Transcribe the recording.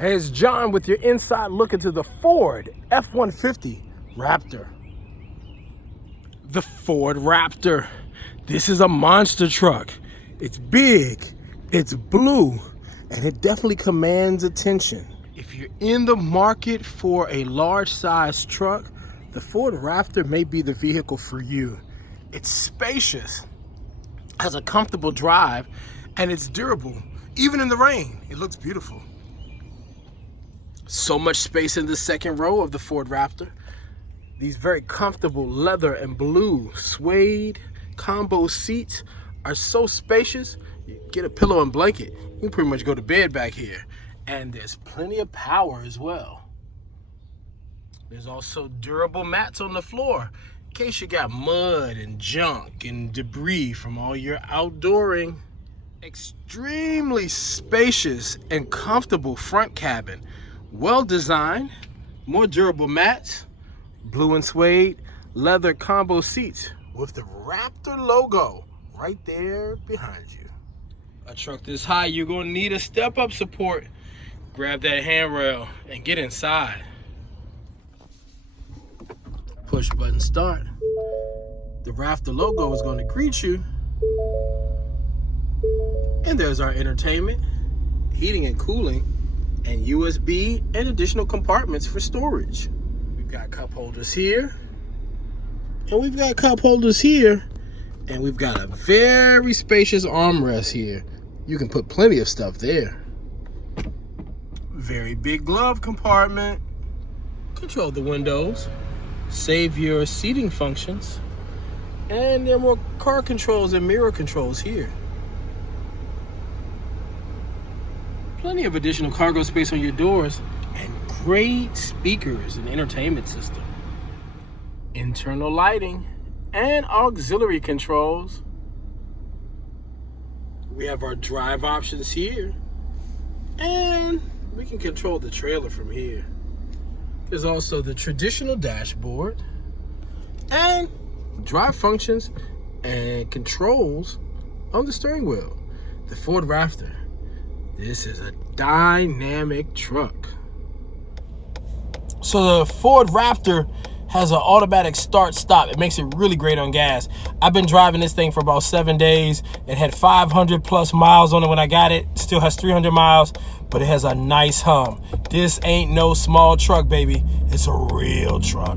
Hey, it's John with your inside look into the Ford F-150 Raptor. The Ford Raptor. This is a monster truck. It's big, it's blue, and it definitely commands attention. If you're in the market for a large size truck, the Ford Raptor may be the vehicle for you. It's spacious, has a comfortable drive, and it's durable. Even in the rain, it looks beautiful. So much space in the second row of the Ford Raptor. These very comfortable leather and blue suede combo seats are so spacious. You get a pillow and blanket, you can pretty much go to bed back here. And there's plenty of power as well. There's also durable mats on the floor in case you got mud and junk and debris from all your outdooring. Extremely spacious and comfortable front cabin. Well designed, more durable mats, blue and suede, leather combo seats with the Raptor logo right there behind you. A truck this high, you're gonna need a step-up support. Grab that handrail and get inside. Push button start. The Raptor logo is gonna greet you. And there's our entertainment, heating and cooling, and USB and additional compartments for storage. We've got cup holders here, and we've got cup holders here, and we've got a very spacious armrest here. You can put plenty of stuff there. Very big glove compartment. Control the windows, save your seating functions, and there are more car controls and mirror controls here. Plenty of additional cargo space on your doors, and great speakers and entertainment system. Internal lighting and auxiliary controls. We have our drive options here, and we can control the trailer from here. There's also the traditional dashboard and drive functions and controls on the steering wheel. The Ford Raptor. This is a dynamic truck. So the Ford Raptor has an automatic start-stop. It makes it really great on gas. I've been driving this thing for about 7 days. It had 500 plus miles on it when I got it. Still has 300 miles, but it has a nice hum. This ain't no small truck, baby. It's a real truck.